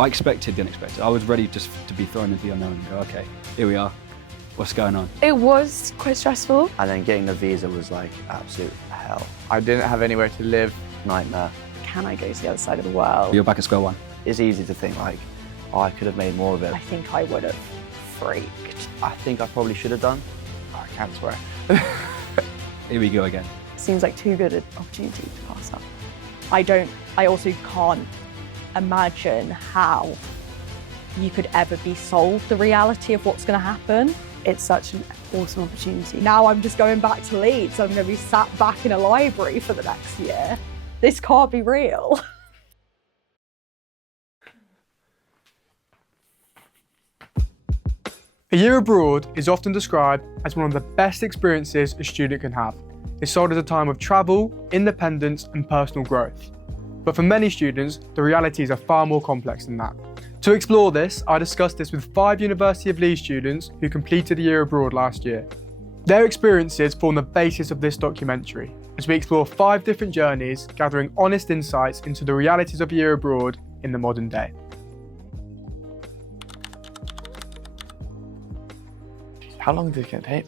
I expected the unexpected. I was ready just to be thrown into the unknown and go, okay, here we are. What's going on? It was quite stressful. And then getting the visa was like absolute hell. I didn't have anywhere to live. Nightmare. Can I go to the other side of the world? You're back at square one. It's easy to think like, oh, I could have made more of it. I think I would have freaked. I think I probably should have done. I can't swear. Here we go again. Seems like too good an opportunity to pass up. I also can't imagine how you could ever be sold the reality of what's going to happen. It's such an awesome opportunity. Now I'm just going back to Leeds. I'm going to be sat back in a library for the next year. This can't be real. A year abroad is often described as one of the best experiences a student can have. It's sold as a time of travel, independence and personal growth. But for many students, the realities are far more complex than that. To explore this, I discussed this with 5 University of Leeds students who completed a year abroad last year. Their experiences form the basis of this documentary, as we explore 5 different journeys, gathering honest insights into the realities of a year abroad in the modern day. How long is this going to take?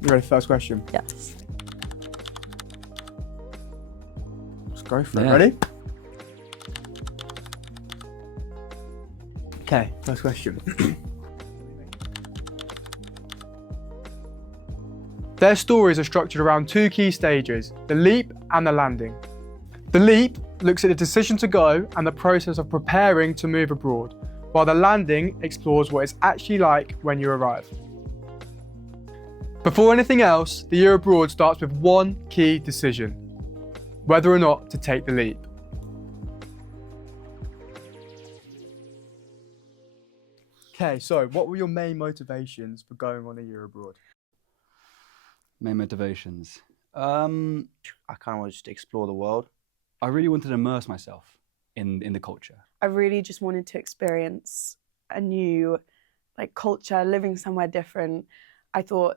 You ready for the first question? Yes. Let's go for it. Yeah. Ready? Okay, first question. Their stories are structured around 2 key stages, the leap and the landing. The leap looks at the decision to go and the process of preparing to move abroad, while the landing explores what it's actually like when you arrive. Before anything else, the year abroad starts with one key decision: whether or not to take the leap. Okay, so what were your main motivations for going on a year abroad? Main motivations. I kind of want to just explore the world. I really wanted to immerse myself in the culture. I really just wanted to experience a new culture, living somewhere different. I thought,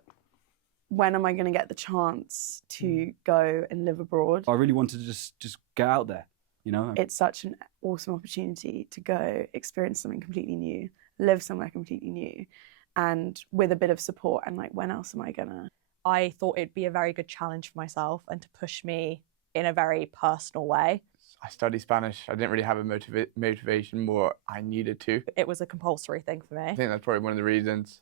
when am I going to get the chance to go and live abroad? I really wanted to just get out there, you know? It's such an awesome opportunity to go experience something completely new, live somewhere completely new, and with a bit of support and when else am I gonna? I thought it'd be a very good challenge for myself and to push me in a very personal way. I study Spanish. I didn't really have a motivation, more I needed to. It was a compulsory thing for I me. think that's probably one of the reasons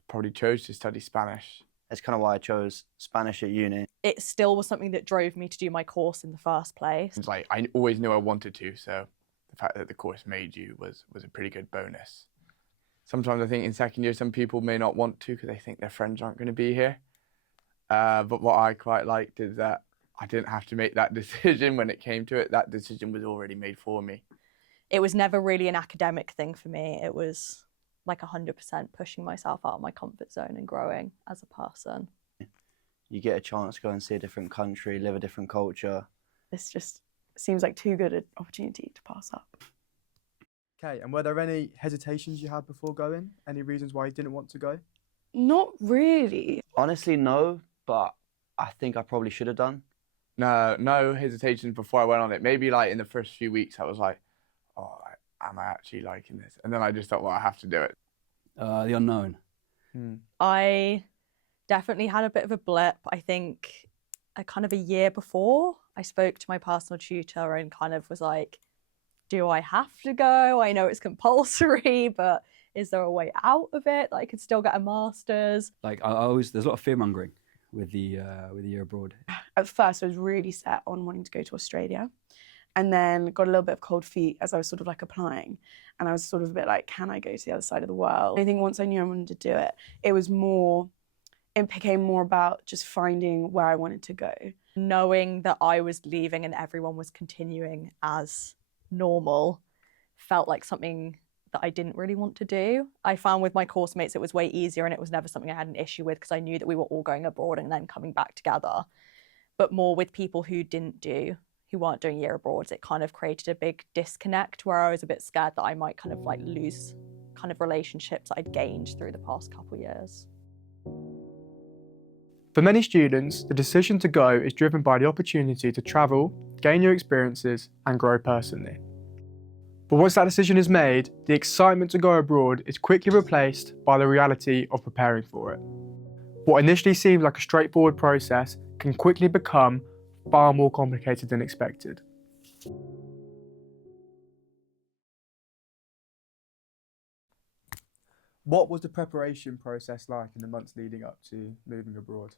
I probably chose to study Spanish. That's kind of why I chose Spanish at uni. It still was something that drove me to do my course in the first place. It's like I always knew I wanted to, so the fact that the course made you was a pretty good bonus. Sometimes I think in second year some people may not want to because they think their friends aren't going to be here. But what I quite liked is that I didn't have to make that decision when it came to it. That decision was already made for me. It was never really an academic thing for me. It was like 100% pushing myself out of my comfort zone and growing as a person. You get a chance to go and see a different country, live a different culture. This just seems like too good an opportunity to pass up. Okay, and were there any hesitations you had before going? Any reasons why you didn't want to go? Not really. Honestly, no, but I think I probably should have done. No hesitations before I went on it. Maybe in the first few weeks I was like, oh, am I actually liking this? And then I just thought, well, I have to do it. The unknown. I definitely had a bit of a blip. I think a year before, I spoke to my personal tutor and kind of was like, do I have to go? I know it's compulsory, but is there a way out of it that I could still get a master's? I always, there's a lot of fear mongering with the year abroad. At first I was really set on wanting to go to Australia, and then got a little bit of cold feet as I was sort of applying, and I was sort of a bit like, can I go to the other side of the world? I think once I knew I wanted to do it, it became more about just finding where I wanted to go. Knowing that I was leaving and everyone was continuing as normal felt like something that I didn't really want to do. I found with my course mates it was way easier, and it was never something I had an issue with because I knew that we were all going abroad and then coming back together. But more with people who weren't doing year abroad, it kind of created a big disconnect where I was a bit scared that I might lose relationships that I'd gained through the past couple of years. For many students, the decision to go is driven by the opportunity to travel, gain new experiences, and grow personally. But once that decision is made, the excitement to go abroad is quickly replaced by the reality of preparing for it. What initially seems like a straightforward process can quickly become far more complicated than expected. What was the preparation process like in the months leading up to moving abroad?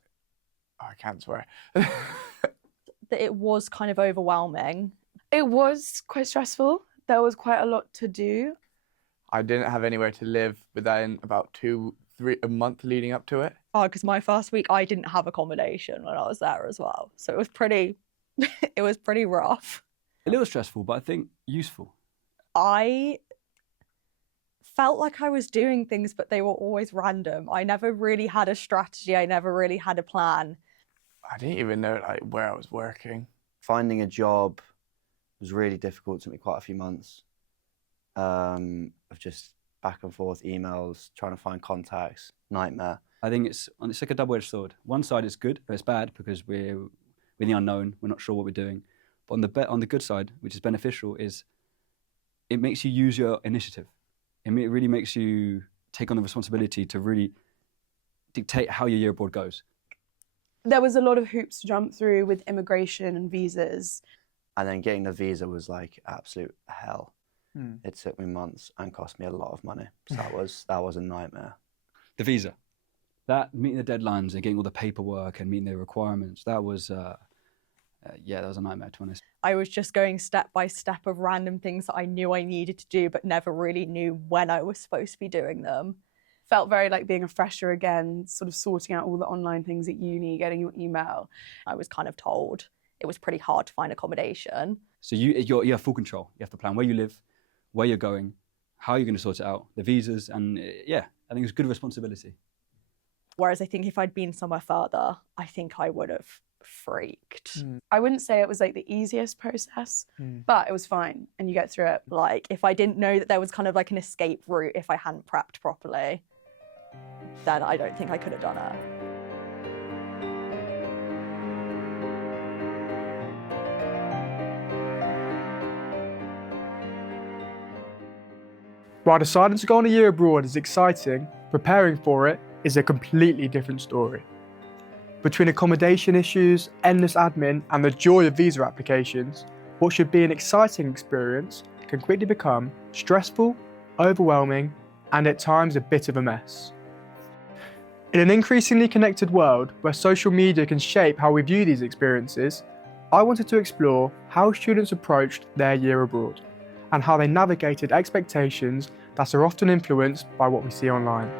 I can't swear. That it was kind of overwhelming. It was quite stressful. There was quite a lot to do. I didn't have anywhere to live within about a month leading up to it. Oh, because my first week I didn't have accommodation when I was there as well. So it was pretty it was pretty rough. A little stressful, but I think useful. I felt like I was doing things, but they were always random. I never really had a strategy. I never really had a plan. I didn't even know like where I was working. Finding a job was really difficult. It took me quite a few months of just back and forth emails, trying to find contacts, nightmare. I think it's like a double-edged sword. One side is good, but it's bad because we're in the unknown. We're not sure what we're doing. But on the good side, which is beneficial, is it makes you use your initiative. It really makes you take on the responsibility to really dictate how your year abroad goes. There was a lot of hoops to jump through with immigration and visas. And then getting the visa was like absolute hell. It took me months and cost me a lot of money. So that was a nightmare. The visa, that meeting the deadlines and getting all the paperwork and meeting the requirements, that was that was a nightmare, to be honest. I was just going step by step of random things that I knew I needed to do, but never really knew when I was supposed to be doing them. Felt very like being a fresher again, sort of sorting out all the online things at uni, getting your email. I was kind of told it was pretty hard to find accommodation. So you have full control. You have to plan where you live, where you're going, how you're going to sort it out, the visas, and I think it's good responsibility. Whereas I think if I'd been somewhere further, I think I would have freaked. I wouldn't say it was like the easiest process, but it was fine and you get through it. Like if I didn't know that there was kind of like an escape route if I hadn't prepped properly, then I don't think I could have done it. While deciding to go on a year abroad is exciting, preparing for it is a completely different story. Between accommodation issues, endless admin, and the joy of visa applications, what should be an exciting experience can quickly become stressful, overwhelming, and at times a bit of a mess. In an increasingly connected world where social media can shape how we view these experiences, I wanted to explore how students approached their year abroad and how they navigated expectations that are often influenced by what we see online.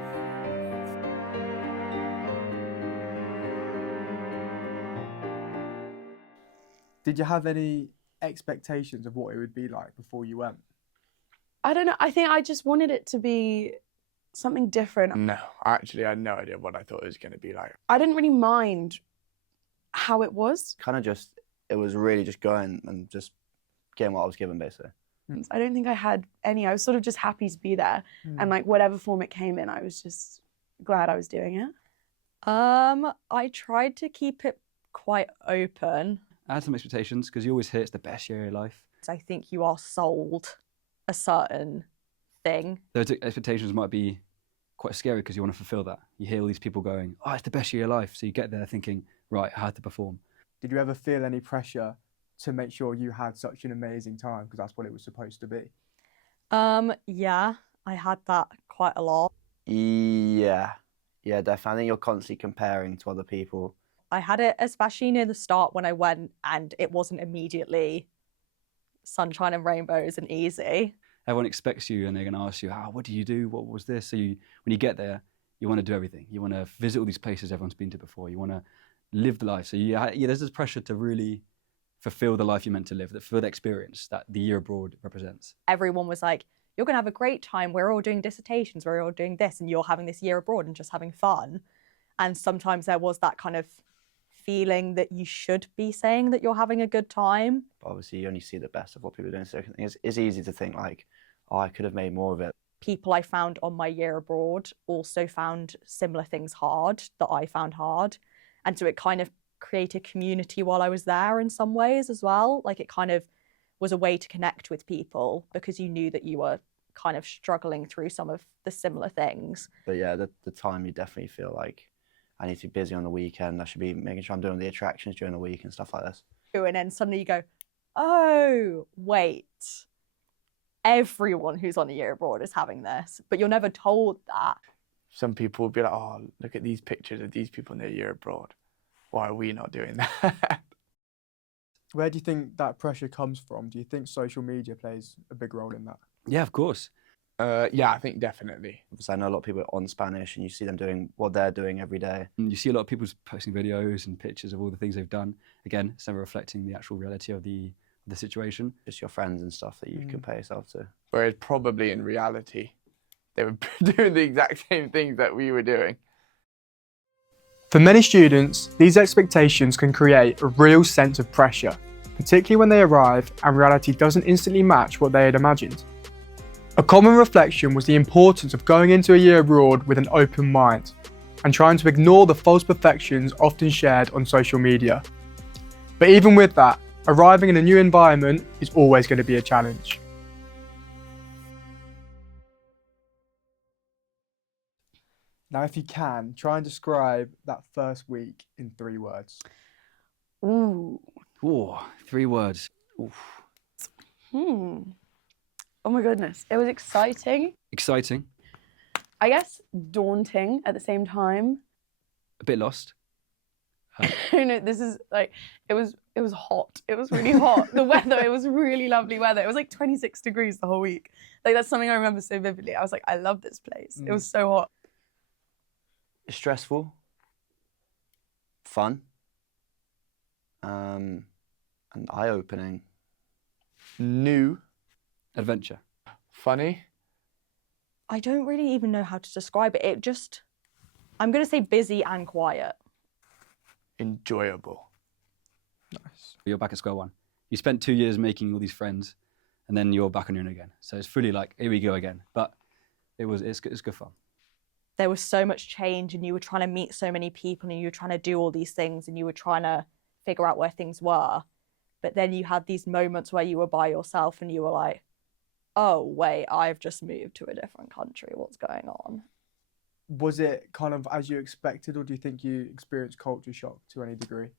Did you have any expectations of what it would be like before you went? I don't know. I think I just wanted it to be something different. No, actually, I had no idea what I thought it was going to be like. I didn't really mind how it was. It was really just going and just getting what I was given, basically. I don't think I had any. I was sort of just happy to be there. And like whatever form it came in, I was just glad I was doing it. I tried to keep it quite open. I had some expectations because you always hear it's the best year of your life. I think you are sold a certain thing. Those expectations might be quite scary because you want to fulfill that. You hear all these people going, oh, it's the best year of your life. So you get there thinking, right, I had to perform. Did you ever feel any pressure to make sure you had such an amazing time because that's what it was supposed to be? Yeah, I had that quite a lot. Yeah, definitely. I think you're constantly comparing to other people. I had it especially near the start when I went and it wasn't immediately sunshine and rainbows and easy. Everyone expects you and they're going to ask you, what do you do? What was this? So when you get there, you want to do everything. You want to visit all these places everyone's been to before. You want to live the life. So there's this pressure to really fulfill the life you're meant to live, fulfill the experience that the year abroad represents. Everyone was like, you're going to have a great time. We're all doing dissertations. We're all doing this. And you're having this year abroad and just having fun. And sometimes there was that kind of feeling that you should be saying that you're having a good time. But obviously, you only see the best of what people are doing. So it's easy to think like, oh, I could have made more of it. People I found on my year abroad also found similar things hard that I found hard. And so it kind of create a community while I was there in some ways as well. Like it kind of was a way to connect with people because you knew that you were kind of struggling through some of the similar things. But yeah, the time you definitely feel like I need to be busy on the weekend. I should be making sure I'm doing the attractions during the week and stuff like this. And then suddenly you go, oh, wait, everyone who's on a year abroad is having this, but you're never told that. Some people would be like, oh, look at these pictures of these people in their year abroad. Why are we not doing that? Where do you think that pressure comes from? Do you think social media plays a big role in that? Yeah, of course. Yeah, I think definitely. Because I know a lot of people are on Spanish and you see them doing what they're doing every day. And you see a lot of people posting videos and pictures of all the things they've done. Again, it's never reflecting the actual reality of the situation. Just your friends and stuff that you compare yourself to. Whereas probably in reality, they were doing the exact same things that we were doing. For many students, these expectations can create a real sense of pressure, particularly when they arrive and reality doesn't instantly match what they had imagined. A common reflection was the importance of going into a year abroad with an open mind and trying to ignore the false perfections often shared on social media. But even with that, arriving in a new environment is always going to be a challenge. Now, if you can, try and describe that first week in 3 words. Ooh. Ooh, 3 words. Oof. Oh my goodness. It was exciting. Exciting. I guess daunting at the same time. A bit lost. You know, this is like, it was hot. It was really hot. The weather, it was really lovely weather. It was like 26 degrees the whole week. Like that's something I remember so vividly. I was like, I love this place. It was so hot. It's stressful, fun, and eye-opening. New, Adventure. funny. I don't really even know how to describe it. I'm going to say busy and quiet. Enjoyable. Nice. You're back at square one. You spent 2 years making all these friends, and then you're back on your own again. So it's fully like, here we go again. But it's good fun. There was so much change and you were trying to meet so many people and you were trying to do all these things and you were trying to figure out where things were. But then you had these moments where you were by yourself and you were like, oh, wait, I've just moved to a different country. What's going on? Was it kind of as you expected, or do you think you experienced culture shock to any degree?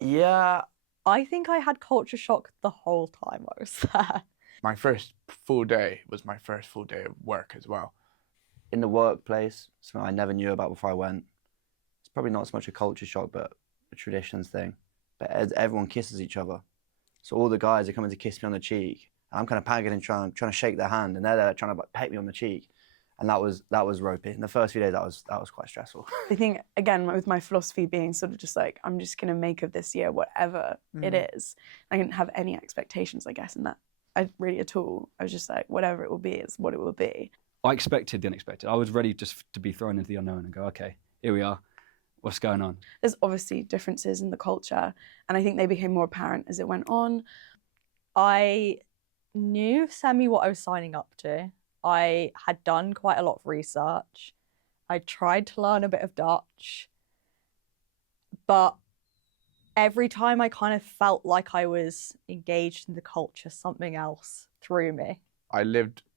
Yeah, I think I had culture shock the whole time I was there. My first full day was my first full day of work as well. in the workplace, something I never knew about before I went. It's probably not so much a culture shock, but a traditions thing. But everyone kisses each other. So all the guys are coming to kiss me on the cheek. And I'm kind of panicking and trying to shake their hand, and they're there trying to like peck me on the cheek. And that was ropey. In the first few days, that was quite stressful. I think, again, with my philosophy being sort of just like, I'm just going to make of this year whatever it is. I didn't have any expectations, I guess, in that really at all. I was just like, whatever it will be is what it will be. I expected the unexpected. I was ready just to be thrown into the unknown and go, okay, here we are. What's going on? There's obviously differences in the culture, and I think they became more apparent as it went on. I knew semi what I was signing up to. I had done quite a lot of research. I tried to learn a bit of Dutch, but every time I kind of felt like I was engaged in the culture, something else threw me. I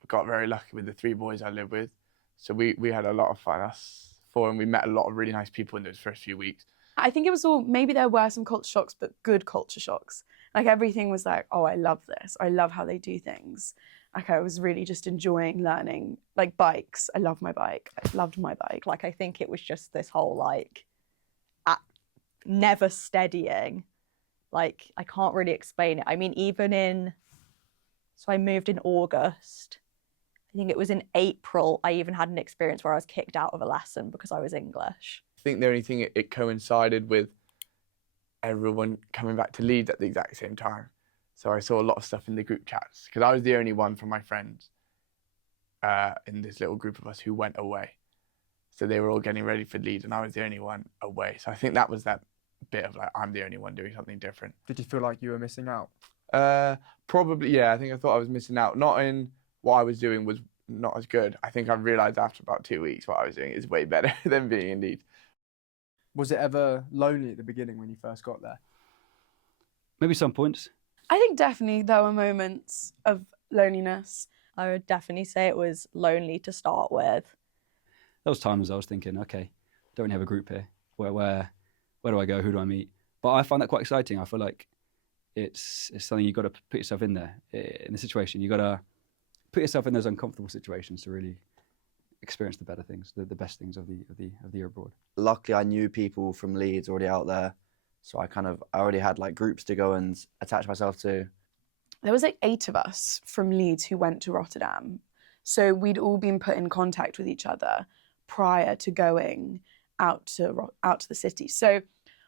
got very lucky with the 3 boys I lived with. So we had a lot of fun, us 4, and we met a lot of really nice people in those first few weeks. I think it was all, maybe there were some culture shocks, but good culture shocks. Like everything was like, oh, I love this. I love how they do things. Like I was really just enjoying learning, like bikes. I love my bike. I loved my bike. Like I think it was just this whole like never steadying. Like I can't really explain it. I mean, so I moved in August. I think it was in April, I even had an experience where I was kicked out of a lesson because I was English. I think the only thing it coincided with everyone coming back to Leeds at the exact same time. So I saw a lot of stuff in the group chats because I was the only one from my friends in this little group of us who went away. So they were all getting ready for Leeds and I was the only one away. So I think that was that bit of like, I'm the only one doing something different. Did you feel like you were missing out? Probably, yeah. I think I thought I was missing out. Not in what I was doing was not as good. I think I realised after about 2 weeks what I was doing is way better than being in Leeds. Was it ever lonely at the beginning when you first got there? Maybe some points. I think definitely there were moments of loneliness. I would definitely say it was lonely to start with. There was times I was thinking, okay, don't really have a group here. Where do I go? Who do I meet? But I find that quite exciting. I feel like it's something you've got to put yourself in there, in the situation. You've got to put yourself in those uncomfortable situations to really experience the better things, the best things of the year abroad. Luckily, I knew people from Leeds already out there, so I already had like groups to go and attach myself to. There was like 8 of us from Leeds who went to Rotterdam. So we'd all been put in contact with each other prior to going out to the city. So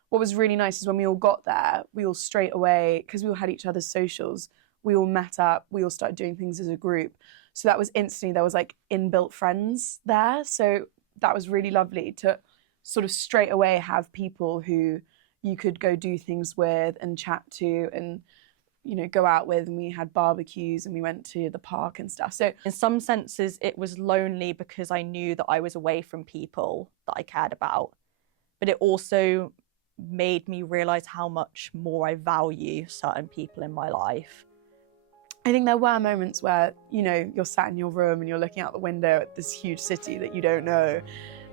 what was really nice is when we all got there, we all straight away, because we all had each other's socials, we all met up, we all started doing things as a group. So that was instantly, there was like inbuilt friends there. So that was really lovely to sort of straight away have people who you could go do things with and chat to and, you know, go out with. And we had barbecues and we went to the park and stuff. So In some senses, it was lonely because I knew that I was away from people that I cared about. But it also made me realise how much more I value certain people in my life. I think there were moments where, you know, you're sat in your room and you're looking out the window at this huge city that you don't know.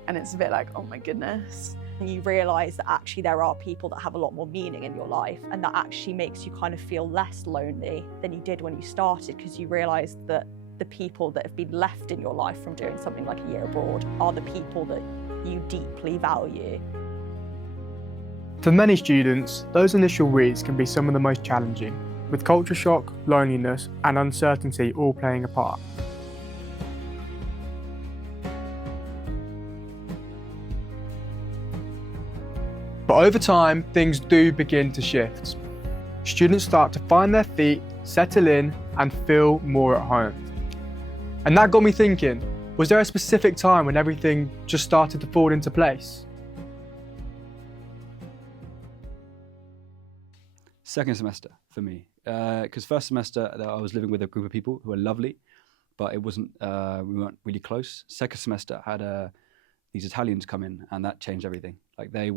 And it's a bit like, oh my goodness. And you realise that actually there are people that have a lot more meaning in your life, and that actually makes you kind of feel less lonely than you did when you started, because you realise that the people that have been left in your life from doing something like a year abroad are the people that you deeply value. For many students, those initial weeks can be some of the most challenging, with culture shock, loneliness, and uncertainty all playing a part. But over time, things do begin to shift. Students start to find their feet, settle in, and feel more at home. And that got me thinking, was there a specific time when everything just started to fall into place? Second semester for me, because first semester I was living with a group of people who were lovely, but it wasn't. We weren't really close. Second semester I had these Italians come in, and that changed everything. Like they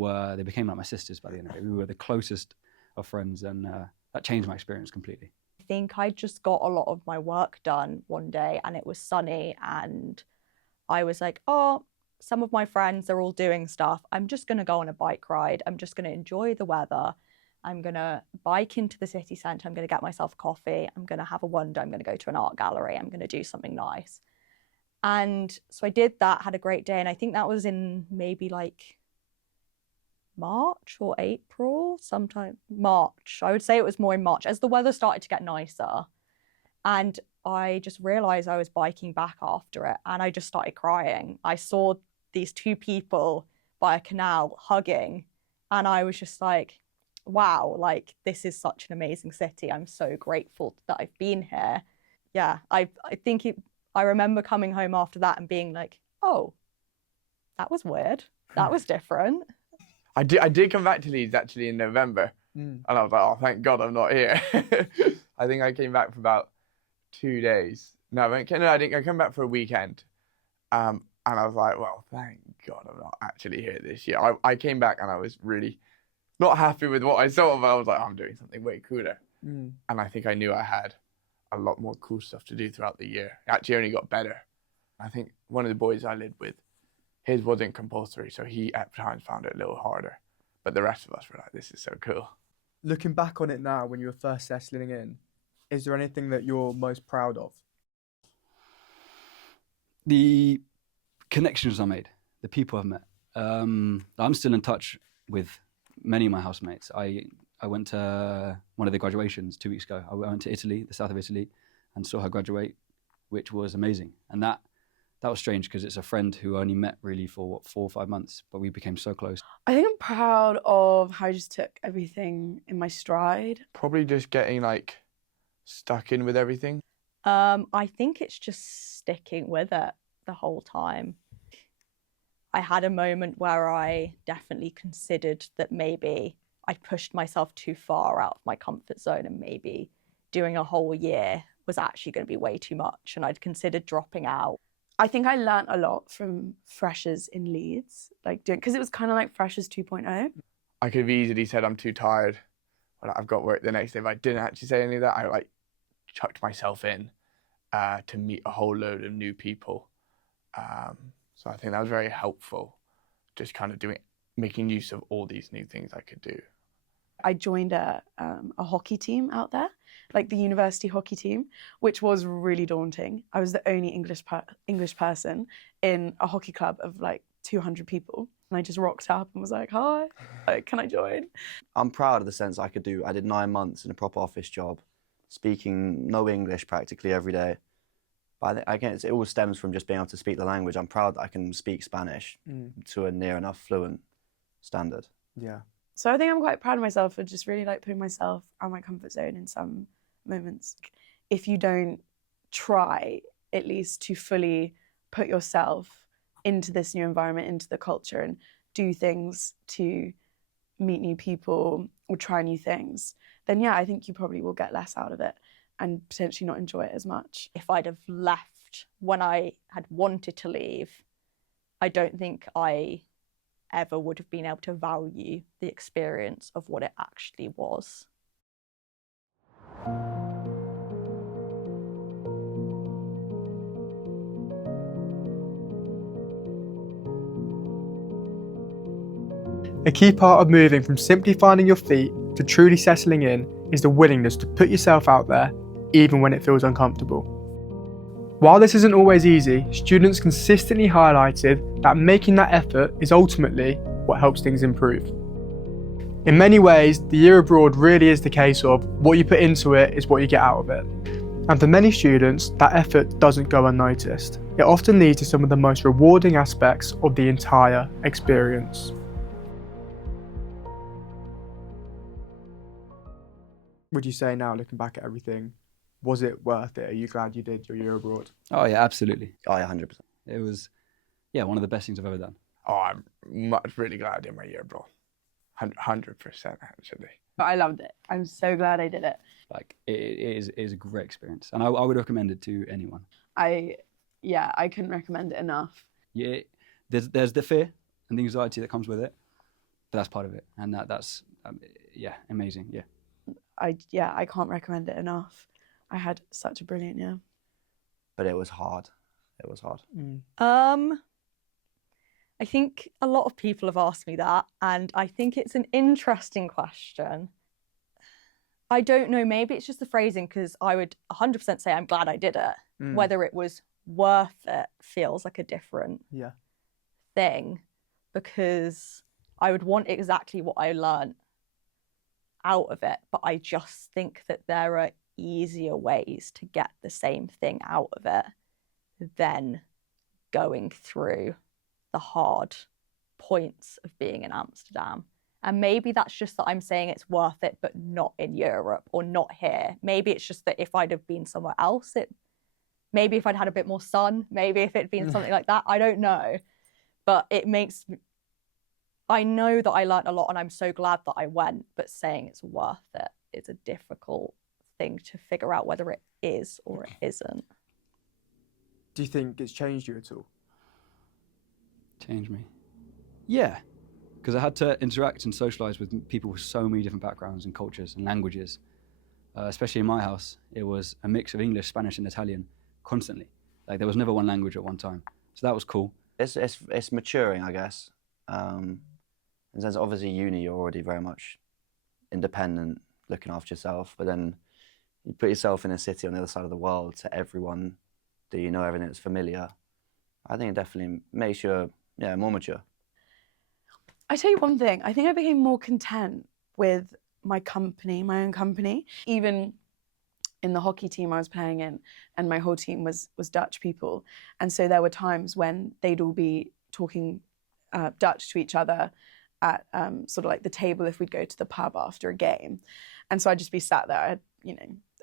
became like my sisters by the end of it. We were the closest of friends, and that changed my experience completely. I think I just got a lot of my work done one day, and it was sunny, and I was like, oh, some of my friends are all doing stuff. I'm just going to go on a bike ride. I'm just going to enjoy the weather. I'm going to bike into the city centre. I'm going to get myself coffee. I'm going to have a wander. I'm going to go to an art gallery. I'm going to do something nice. And so I did that, had a great day. And I think that was in maybe like March or April, sometime March. I would say it was more in March as the weather started to get nicer. And I just realised I was biking back after it, and I just started crying. I saw these 2 people by a canal hugging, and I was just like, wow, like this is such an amazing city. I'm so grateful that I've been here. Yeah, I think I remember coming home after that and being like, oh, that was weird. That was different. I did come back to Leeds actually in November, and I was like, oh, thank God I'm not here. I think I came back for about 2 days. I didn't. I came back for a weekend, and I was like, well, thank God I'm not actually here this year. I came back and I was really not happy with what I saw, but I was like, I'm doing something way cooler. And I think I knew I had a lot more cool stuff to do throughout the year. It actually only got better. I think one of the boys I lived with, his wasn't compulsory, so he at times found it a little harder. But the rest of us were like, this is so cool. Looking back on it now, when you were first settling in, is there anything that you're most proud of? The connections I made, the people I've met. I'm still in touch with many of my housemates. I went to one of the graduations 2 weeks ago. I went to Italy, the south of Italy, and saw her graduate, which was amazing. And that was strange because it's a friend who I only met really for 4 or 5 months, but we became so close. I think I'm proud of how I just took everything in my stride. Probably just getting like stuck in with everything. I think it's just sticking with it the whole time. I had a moment where I definitely considered that maybe I pushed myself too far out of my comfort zone, and maybe doing a whole year was actually going to be way too much, and I'd considered dropping out. I think I learnt a lot from freshers in Leeds, like doing, because it was kind of like freshers 2.0. I could have easily said I'm too tired, but I've got work the next day. If I didn't actually say any of that, I like chucked myself in to meet a whole load of new people. So I think that was very helpful, just kind of making use of all these new things I could do. I joined a hockey team out there, like the university hockey team, which was really daunting. I was the only English person in a hockey club of like 200 people. And I just rocked up and was like, hi, like, can I join? I'm proud of the sense I could do. I did 9 months in a proper office job, speaking no English practically every day. But again, it all stems from just being able to speak the language. I'm proud that I can speak Spanish to a near enough fluent standard. Yeah. So I think I'm quite proud of myself for just really like putting myself out of my comfort zone in some moments. If you don't try at least to fully put yourself into this new environment, into the culture, and do things to meet new people or try new things, then yeah, I think you probably will get less out of it and potentially not enjoy it as much. If I'd have left when I had wanted to leave, I don't think I ever would have been able to value the experience of what it actually was. A key part of moving from simply finding your feet to truly settling in is the willingness to put yourself out there, even when it feels uncomfortable. While this isn't always easy, students consistently highlighted that making that effort is ultimately what helps things improve. In many ways, the year abroad really is the case of what you put into it is what you get out of it. And for many students, that effort doesn't go unnoticed. It often leads to some of the most rewarding aspects of the entire experience. Would you say now, looking back at everything, was it worth it? Are you glad you did your year abroad? Oh yeah, absolutely. Oh, yeah, 100%. It was, one of the best things I've ever done. Oh, I'm really glad I did my year abroad. 100% actually. But I loved it. I'm so glad I did it. Like it is a great experience, and I would recommend it to anyone. I couldn't recommend it enough. Yeah, there's the fear and the anxiety that comes with it, but that's part of it, and that's amazing. Yeah. I can't recommend it enough. I had such a brilliant year. But it was hard. It was hard. I think a lot of people have asked me that, and I think it's an interesting question. I don't know, maybe it's just the phrasing, because I would 100% say I'm glad I did it. Whether it was worth it feels like a different thing, because I would want exactly what I learned out of it, but I just think that there are easier ways to get the same thing out of it than going through the hard points of being in Amsterdam. And maybe that's just that I'm saying it's worth it, but not in Europe or not here. Maybe it's just that if I'd have been somewhere else, maybe if I'd had a bit more sun, maybe if it'd been something like that, I don't know. But I know that I learned a lot, and I'm so glad that I went, but saying it's worth it is a difficult thing to figure out whether it is or it isn't. Do you think it's changed you at all? Change me. Yeah, because I had to interact and socialise with people with so many different backgrounds and cultures and languages. Especially in my house, it was a mix of English, Spanish and Italian constantly. Like there was never one language at one time. So that was cool. It's maturing, I guess. In the sense, obviously, uni, you're already very much independent, looking after yourself. But then you put yourself in a city on the other side of the world to everyone that you know, everything that's familiar. I think it definitely makes you more mature. I tell you one thing, I think I became more content with my own company. Even in the hockey team I was playing in, and my whole team was Dutch people. And so there were times when they'd all be talking Dutch to each other at sort of like the table if we'd go to the pub after a game. And so I'd just be sat there,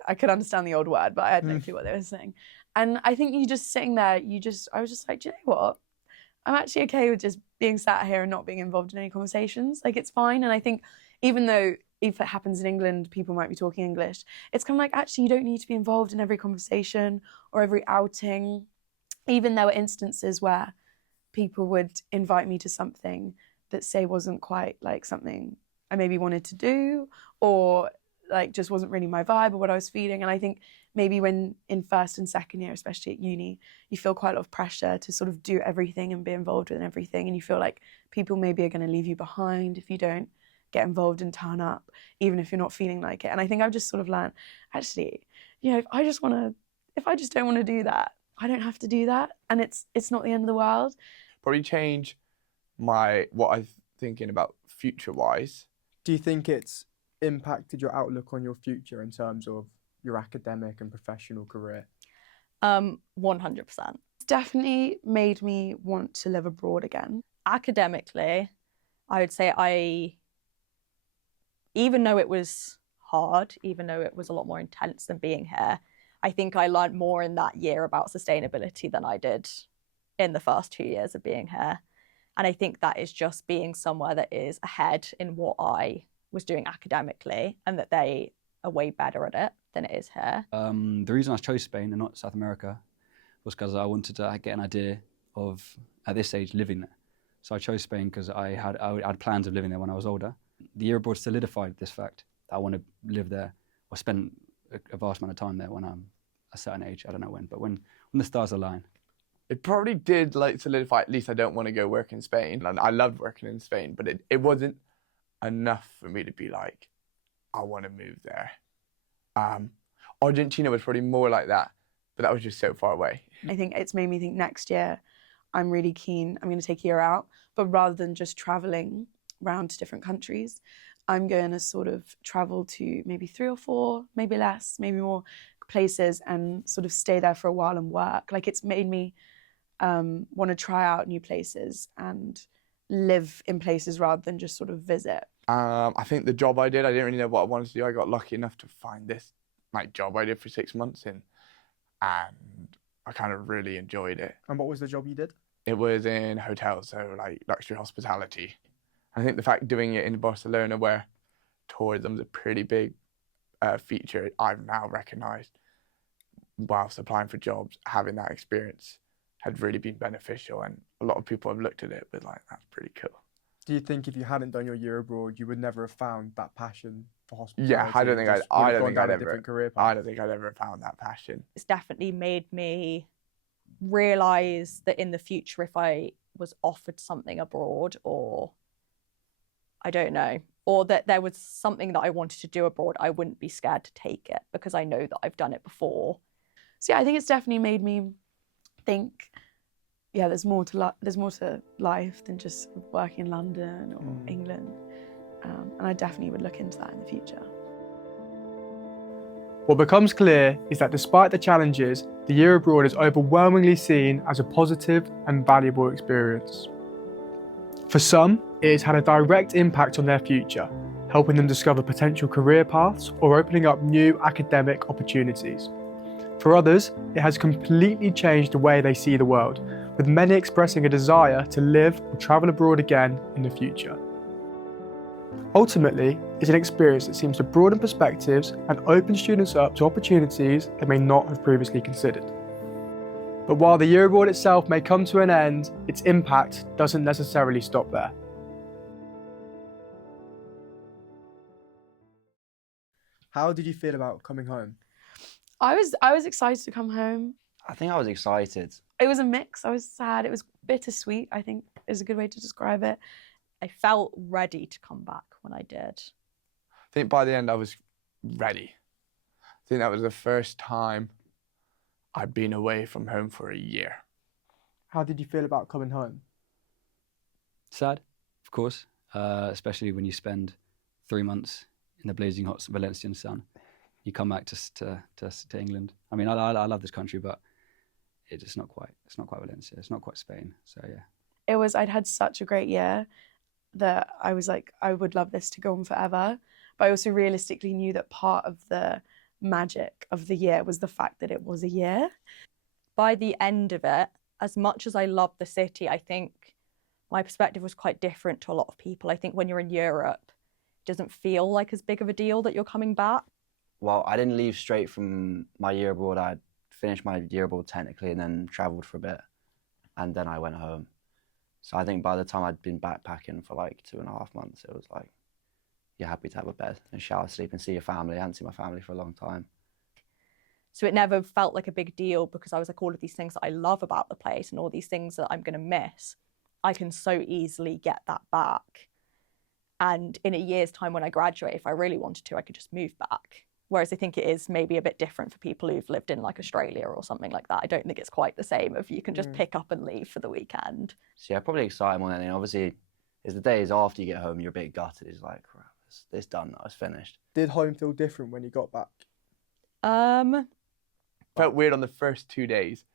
I could understand the old word, but I had no clue what they were saying. And I think you just sitting there, I was just like, do you know what? I'm actually okay with just being sat here and not being involved in any conversations. Like, it's fine. And I think even though if it happens in England, people might be talking English, it's kind of like, actually, you don't need to be involved in every conversation or every outing. even there were instances where people would invite me to something that, say, wasn't quite like something I maybe wanted to do, or like just wasn't really my vibe or what I was feeling. And I think maybe when in first and second year, especially at uni, you feel quite a lot of pressure to sort of do everything and be involved in everything, and you feel like people maybe are going to leave you behind if you don't get involved and turn up, even if you're not feeling like it. And I think I've just sort of learned, actually, you know, if I just don't want to do that, I don't have to do that, and it's not the end of the world. Probably change what I'm thinking about future-wise. Do you think it's impacted your outlook on your future in terms of your academic and professional career? 100%. It's definitely made me want to live abroad again. Academically, I would say even though it was hard, even though it was a lot more intense than being here, I think I learned more in that year about sustainability than I did in the first 2 years of being here. And I think that is just being somewhere that is ahead in what I was doing academically, and that they are way better at it than it is here. The reason I chose Spain and not South America was because I wanted to get an idea of, at this age, living there. So I chose Spain because I had plans of living there when I was older. The year abroad solidified this fact that I want to live there or spend a vast amount of time there when I'm a certain age. I don't know when, but when the stars align. It probably did like solidify, at least I don't want to go work in Spain. And I loved working in Spain, but it wasn't enough for me to be like, I want to move there. Argentina was probably more like that, but that was just so far away. I think it's made me think next year I'm really keen, I'm going to take a year out, but rather than just traveling around to different countries, I'm going to sort of travel to maybe 3 or 4, maybe less, maybe more places, and sort of stay there for a while and work. Like, it's made me want to try out new places and live in places rather than just sort of visit. I think the job I didn't really know what I wanted to do. I got lucky enough to find this job I did for 6 months and I kind of really enjoyed it. And what was the job you did? It was in hotels, so like luxury hospitality. I think the fact doing it in Barcelona, where tourism's a pretty big feature, I've now recognised whilst applying for jobs, having that experience had really been beneficial, and a lot of people have looked at it with like, that's pretty cool. Do you think if you hadn't done your year abroad, you would never have found that passion for hospitality? Yeah, I don't think I'd ever found that passion. It's definitely made me realise that in the future, if I was offered something abroad, or I don't know, or that there was something that I wanted to do abroad, I wouldn't be scared to take it because I know that I've done it before. So yeah, I think it's definitely made me think, yeah, there's more to life than just working in London or England, and I definitely would look into that in the future. What becomes clear is that despite the challenges, the year abroad is overwhelmingly seen as a positive and valuable experience. For some, it has had a direct impact on their future, helping them discover potential career paths or opening up new academic opportunities. For others, it has completely changed the way they see the world, with many expressing a desire to live or travel abroad again in the future. Ultimately, it's an experience that seems to broaden perspectives and open students up to opportunities they may not have previously considered. But while the year abroad itself may come to an end, its impact doesn't necessarily stop there. How did you feel about coming home? I was excited to come home. I think I was excited. It was a mix. I was sad. It was bittersweet, I think is a good way to describe it. I felt ready to come back when I did. I think by the end I was ready. I think that was the first time I'd been away from home for a year. How did you feel about coming home? Sad, of course, especially when you spend 3 months in the blazing hot Valencian sun. You come back to England. I mean, I love this country, but it's not quite Valencia. It's not quite Spain. So yeah. I'd had such a great year that I was like, I would love this to go on forever. But I also realistically knew that part of the magic of the year was the fact that it was a year. By the end of it, as much as I loved the city, I think my perspective was quite different to a lot of people. I think when you're in Europe, it doesn't feel like as big of a deal that you're coming back. Well, I didn't leave straight from my year abroad. I had finished my year abroad technically and then travelled for a bit, and then I went home. So I think by the time I'd been backpacking for like 2.5 months, it was like, you're happy to have a bed and shower, sleep, and see your family. I hadn't seen my family for a long time. So it never felt like a big deal because I was like, all of these things that I love about the place and all these things that I'm going to miss, I can so easily get that back. And in a year's time when I graduate, if I really wanted to, I could just move back. Whereas I think it is maybe a bit different for people who've lived in like Australia or something like that. I don't think it's quite the same if you can just pick up and leave for the weekend. So yeah, probably excited more than anything. Obviously, it's the days after you get home, you're a bit gutted. It's like, "Crap, it's done now, it's finished." Did home feel different when you got back? Felt weird on the first 2 days,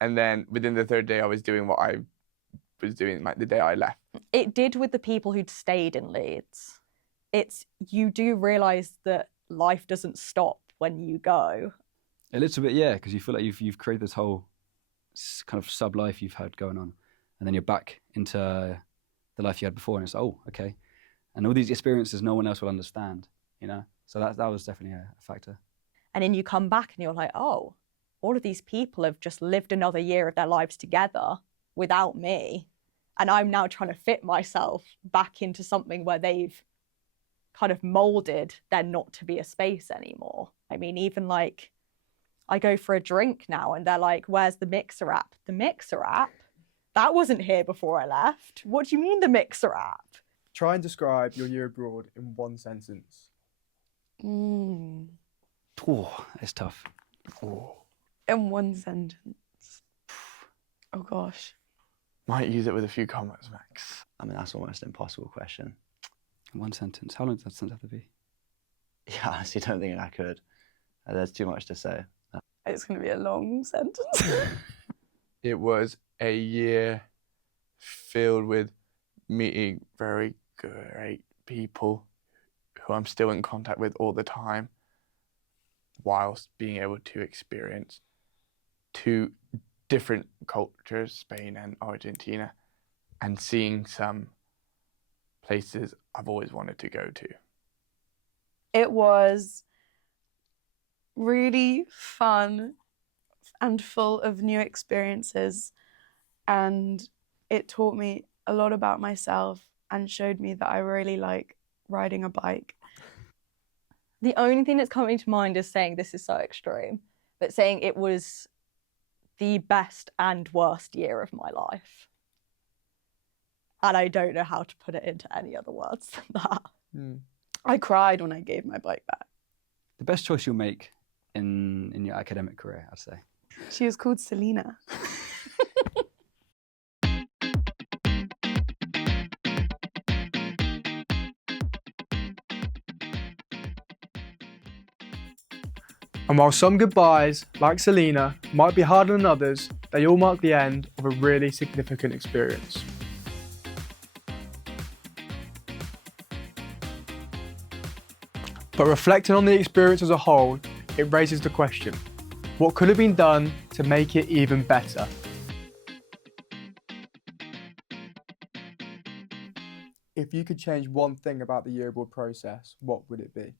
and then within the third day, I was doing what I was doing like the day I left. It did with the people who'd stayed in Leeds. You do realise that life doesn't stop when you go. A little bit, yeah, because you feel like you've created this whole kind of sub life you've had going on, and then you're back into the life you had before, and it's okay, and all these experiences no one else will understand, you know. So that was definitely a factor. And then you come back and you're like, oh, all of these people have just lived another year of their lives together without me, and I'm now trying to fit myself back into something where they've kind of molded there not to be a space anymore. I mean, even like I go for a drink now and they're like, where's the Mixer app? The Mixer app? That wasn't here before I left. What do you mean the Mixer app? Try and describe your year abroad in one sentence. Oh, it's tough. In one sentence. Oh gosh. Might use it with a few comments, Max. I mean, that's almost an impossible question. One sentence. How long does that sentence have to be? Yeah, I honestly don't think I could. There's too much to say. It's going to be a long sentence. It was a year filled with meeting very great people who I'm still in contact with all the time, whilst being able to experience 2 different cultures, Spain and Argentina, and seeing some places I've always wanted to go to. It was really fun and full of new experiences, and it taught me a lot about myself and showed me that I really like riding a bike. The only thing that's coming to mind is saying this is so extreme, but saying it was the best and worst year of my life. And I don't know how to put it into any other words than that. I cried when I gave my bike back. The best choice you'll make in your academic career, I'd say. She was called Selena. And while some goodbyes, like Selena, might be harder than others, they all mark the end of a really significant experience. But reflecting on the experience as a whole, it raises the question, what could have been done to make it even better? If you could change one thing about the year abroad process, what would it be?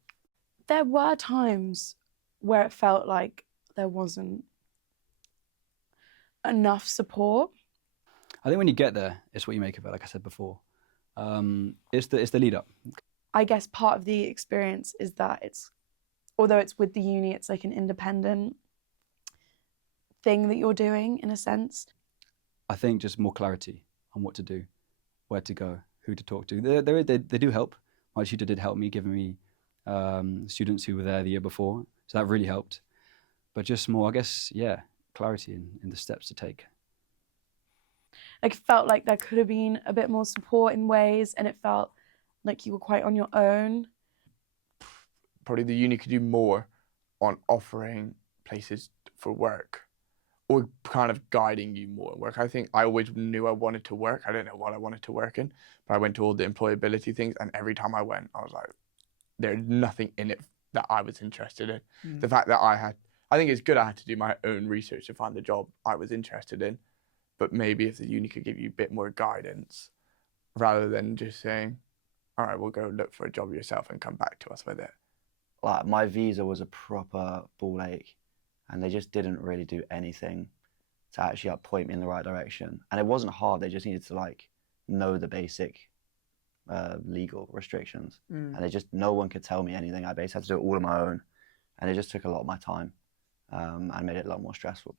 There were times where it felt like there wasn't enough support. I think when you get there, it's what you make of it. Like I said before, it's the lead up. I guess part of the experience is that although it's with the uni, it's like an independent thing that you're doing in a sense. I think just more clarity on what to do, where to go, who to talk to. They do help. My tutor did help me, giving me students who were there the year before. So that really helped. But just more, I guess, clarity in the steps to take. Like it felt like there could have been a bit more support in ways, and it felt like you were quite on your own. Probably the uni could do more on offering places for work, or kind of guiding you more work. I think I always knew I wanted to work. I didn't know what I wanted to work in, but I went to all the employability things, and every time I went, I was like, there's nothing in it that I was interested in. The fact that I think it's good I had to do my own research to find the job I was interested in, but maybe if the uni could give you a bit more guidance rather than just saying, all right, we'll go look for a job yourself and come back to us with it. Like, my visa was a proper ball ache. and they just didn't really do anything to actually like point me in the right direction. And it wasn't hard. They just needed to like know the basic legal restrictions, and no one could tell me anything. I basically had to do it all on my own, and it just took a lot of my time and made it a lot more stressful.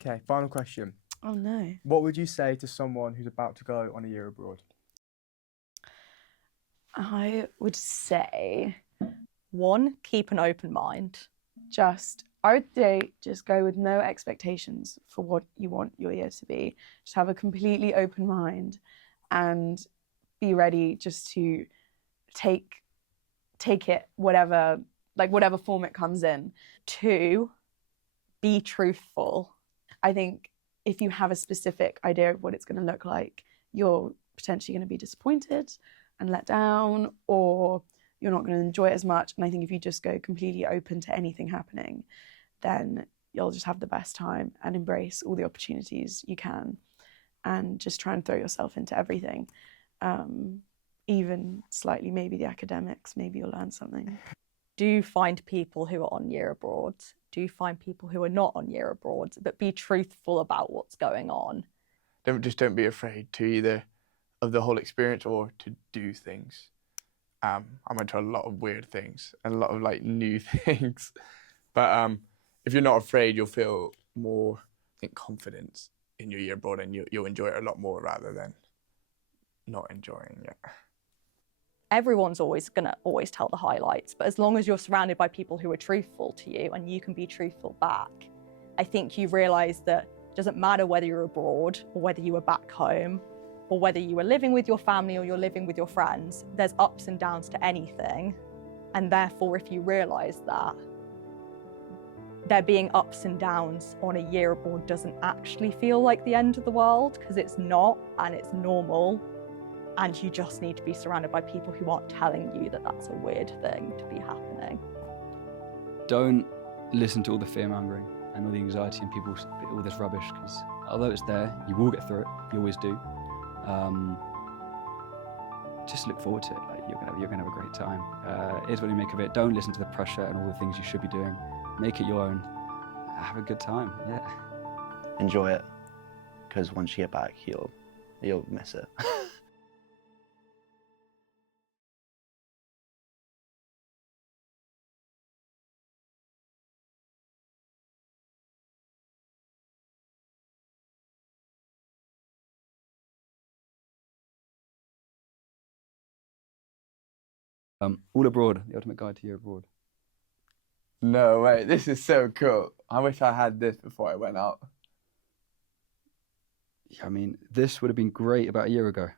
Okay, final question. Oh no. What would you say to someone who's about to go on a year abroad? I would say 1, keep an open mind. I would say just go with no expectations for what you want your year to be. Just have a completely open mind and be ready just to take it whatever form it comes in. 2, be truthful. I think if you have a specific idea of what it's going to look like, you're potentially going to be disappointed and let down, or you're not going to enjoy it as much. And I think if you just go completely open to anything happening, then you'll just have the best time and embrace all the opportunities you can and just try and throw yourself into everything. Even slightly, maybe the academics, maybe you'll learn something. Do find people who are on year abroad. Do find people who are not on year abroad, but be truthful about what's going on. Don't be afraid to either of the whole experience or to do things. I went to a lot of weird things and a lot of like new things, but if you're not afraid, you'll feel more, I think, confidence in your year abroad, and you'll enjoy it a lot more rather than not enjoying it. Everyone's always going to tell the highlights, but as long as you're surrounded by people who are truthful to you and you can be truthful back, I think you realise that it doesn't matter whether you're abroad or whether you were back home or whether you were living with your family or you're living with your friends, there's ups and downs to anything. And therefore, if you realise that there being ups and downs on a year abroad doesn't actually feel like the end of the world, because it's not, and it's normal. And you just need to be surrounded by people who aren't telling you that that's a weird thing to be happening. Don't listen to all the fear-mongering and all the anxiety and people, all this rubbish, because although it's there, you will get through it. You always do. Just look forward to it. Like you're gonna have a great time. It is what you make of it. Don't listen to the pressure and all the things you should be doing. Make it your own. Have a good time. Yeah. Enjoy it, because once you get back, you'll miss it. All Abroad, the ultimate guide to year abroad. No way, this is so cool. I wish I had this before I went out. I mean, this would have been great about a year ago.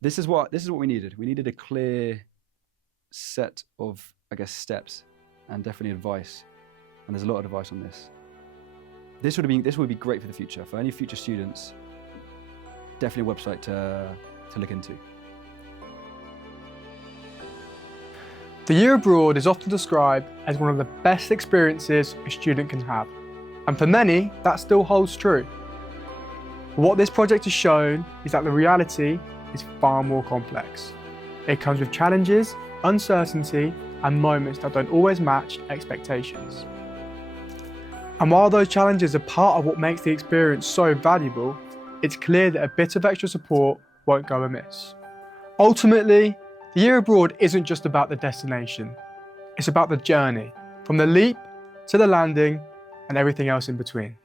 This is what we needed. We needed a clear set of, I guess, steps and definitely advice. And there's a lot of advice on this. This would be great for the future. For any future students, definitely a website to look into. The year abroad is often described as one of the best experiences a student can have. And for many, that still holds true. What this project has shown is that the reality is far more complex. It comes with challenges, uncertainty, and moments that don't always match expectations. And while those challenges are part of what makes the experience so valuable, it's clear that a bit of extra support won't go amiss. Ultimately, the year abroad isn't just about the destination. It's about the journey, from the leap to the landing and everything else in between.